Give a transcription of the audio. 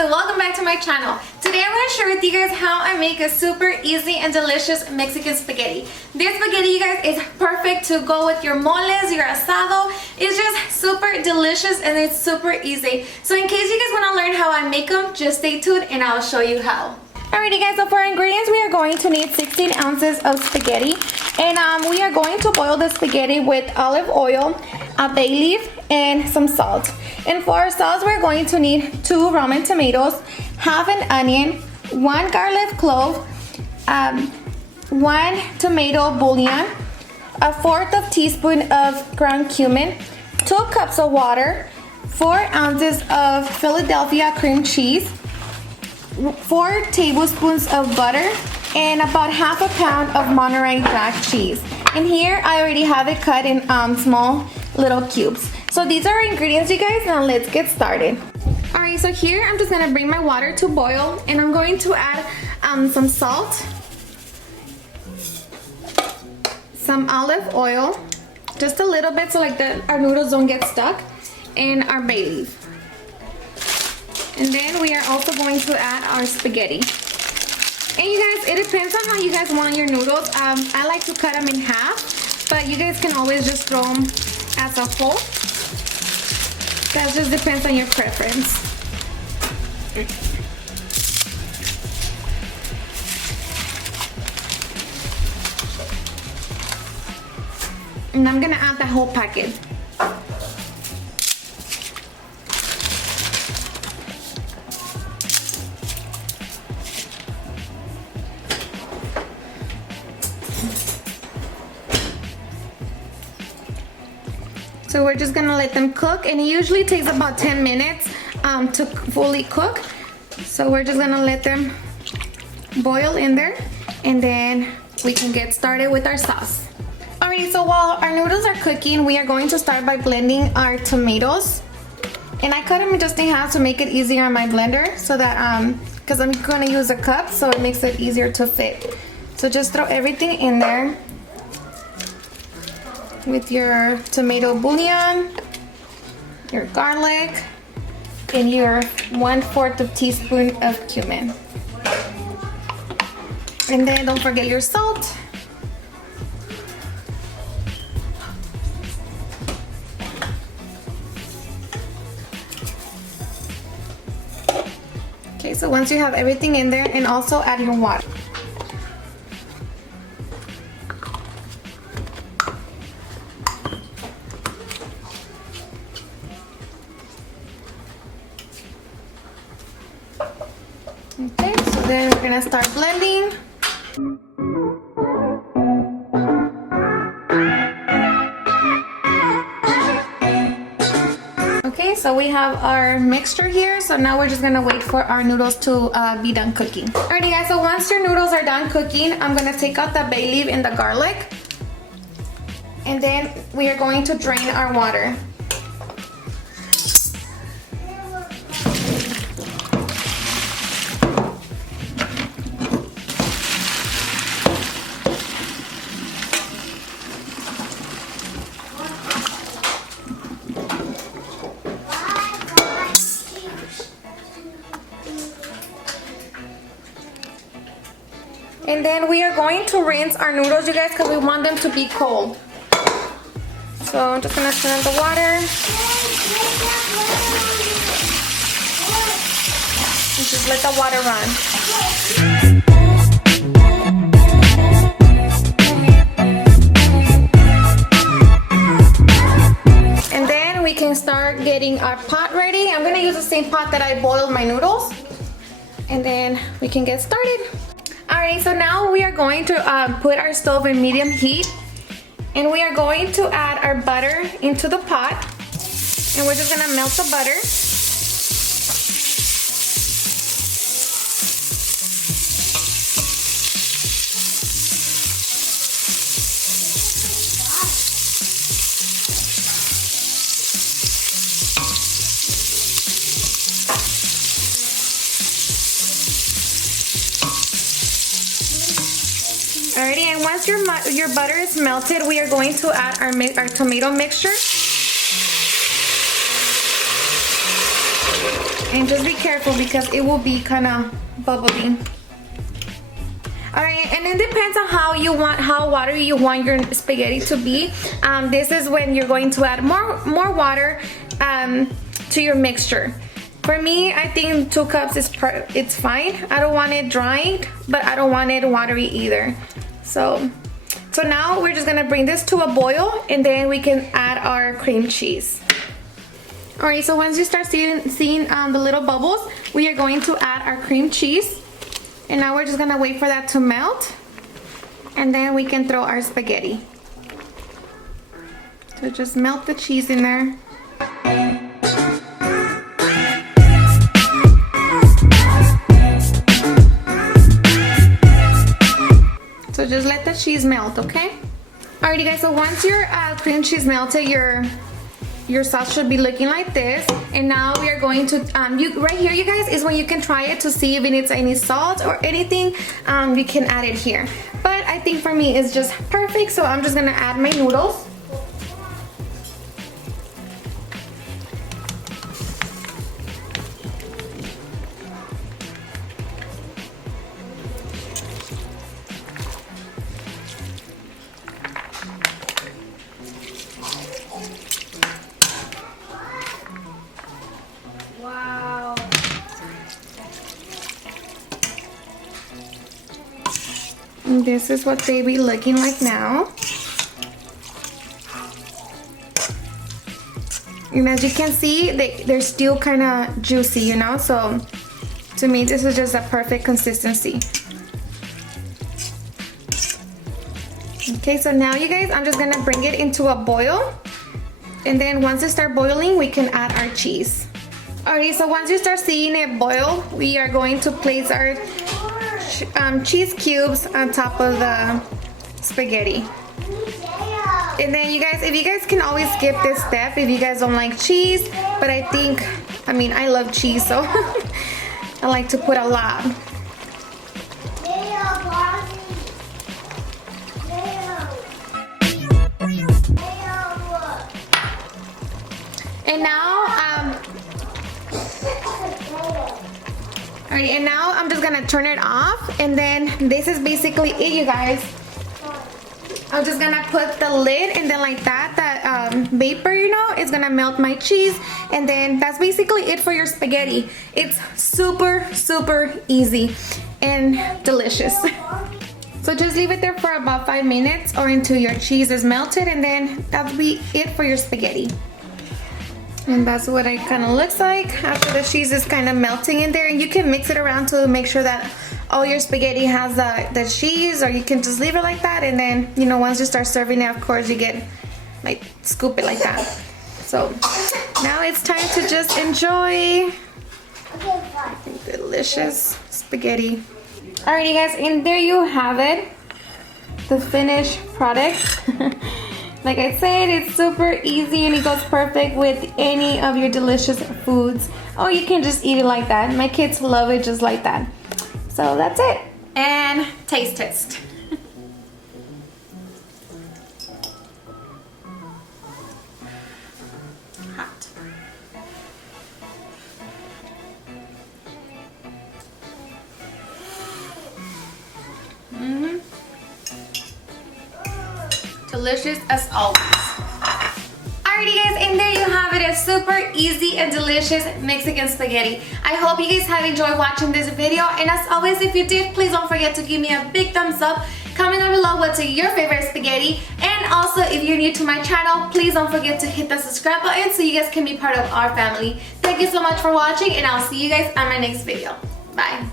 and welcome back to my channel. Today I'm going to share with you guys how I make a super easy and delicious Mexican spaghetti. This spaghetti, you guys, is perfect to go with your moles, your asado. It's just super delicious and it's super easy. So in case you guys want to learn how I make them, just stay tuned and I'll show you how. Alrighty guys, so for our ingredients we are going to need 16 ounces of spaghetti, and we are going to boil the spaghetti with olive oil, a bay leaf, and some salt. And for our sauce we're going to need 2 ramen tomatoes, half an onion, 1 garlic clove, 1 tomato bouillon, a 1/4 teaspoon of ground cumin, 2 cups of water, 4 ounces of Philadelphia cream cheese, 4 tablespoons of butter, and about half a pound of Monterey Jack cheese. And here I already have it cut in small little cubes. So these are our ingredients, you guys. Now let's get started. Alright, so here I'm just gonna bring my water to boil, and I'm going to add some salt, some olive oil, just a little bit so like our noodles don't get stuck, and our bay leaf. And then we are also going to add our spaghetti. And you guys, it depends on how you guys want your noodles. I like to cut them in half, but you guys can always just throw them as a whole. That just depends on your preference. And I'm gonna add the whole packet. So we're just gonna let them cook, and it usually takes about 10 minutes to fully cook. So we're just gonna let them boil in there, and then we can get started with our sauce. Alright, so while our noodles are cooking, we are going to start by blending our tomatoes. And I cut them just in half to make it easier on my blender, so that because I'm gonna use a cup, so it makes it easier to fit. So just throw everything in there with your tomato bouillon, your garlic, and your 1/4 teaspoon of cumin. And then don't forget your salt. Okay, so once you have everything in there, and also add your water. Okay, so then we're gonna start blending. Okay, so we have our mixture here. So now we're just gonna wait for our noodles to be done cooking. Alrighty guys, so once your noodles are done cooking, I'm gonna take out the bay leaf and the garlic. And then we are going to drain our water. And then we are going to rinse our noodles, you guys, because we want them to be cold. So I'm just gonna turn on the water. And just let the water run. And then we can start getting our pot ready. I'm gonna use the same pot that I boiled my noodles. And then we can get started. Alright, so now we are going to put our stove in medium heat, and we are going to add our butter into the pot, and we're just gonna melt the butter. Alrighty, and once your butter is melted, we are going to add our tomato mixture. And just be careful because it will be kind of bubbly. Alright, and it depends on how watery you want your spaghetti to be. This is when you're going to add more water to your mixture. For me, I think 2 cups it's fine. I don't want it dry, but I don't want it watery either. So now we're just gonna bring this to a boil, and then we can add our cream cheese. Alright, so once you start seeing the little bubbles, we are going to add our cream cheese. And now we're just gonna wait for that to melt, and then we can throw our spaghetti. So just melt the cheese in there. So just let the cheese melt, okay? Alrighty guys, so once your cream cheese melted, your sauce should be looking like this. And now we are going to, right here you guys is when you can try it to see if it needs any salt or anything. You can add it here. But I think for me it's just perfect, so I'm just gonna add my noodles. Wow. And this is what they be looking like now. And as you can see, they're still kind of juicy, you know, so to me this is just a perfect consistency. Okay, so now you guys, I'm just gonna bring it into a boil, and then once it start boiling, we can add our cheese. Alright, so once you start seeing it boil, we are going to place our cheese cubes on top of the spaghetti. And then you guys, if you guys can always skip this step if you guys don't like cheese, but I mean I love cheese, so I like to put a lot. And now alright, and now I'm just gonna turn it off, and then this is basically it, you guys. I'm just gonna put the lid, and then like that vapor, you know, is gonna melt my cheese, and then that's basically it for your spaghetti. It's super easy and delicious. So just leave it there for about 5 minutes or until your cheese is melted, and then that'll be it for your spaghetti. And that's what it kind of looks like after the cheese is kind of melting in there. And you can mix it around to make sure that all your spaghetti has the cheese, or you can just leave it like that, and then, you know, once you start serving it, of course you get like scoop it like that. So now it's time to just enjoy delicious spaghetti. Alrighty guys, and there you have it, the finished product. Like I said, it's super easy and it goes perfect with any of your delicious foods. Or you can just eat it like that. My kids love it just like that. So that's it. And taste test. Hot. Delicious as always. Alrighty guys, and there you have it, a super easy and delicious Mexican spaghetti. I hope you guys have enjoyed watching this video, and as always, if you did, please don't forget to give me a big thumbs up. Comment down below what's your favorite spaghetti, and also if you're new to my channel, please don't forget to hit the subscribe button so you guys can be part of our family. Thank you so much for watching, and I'll see you guys on my next video. Bye.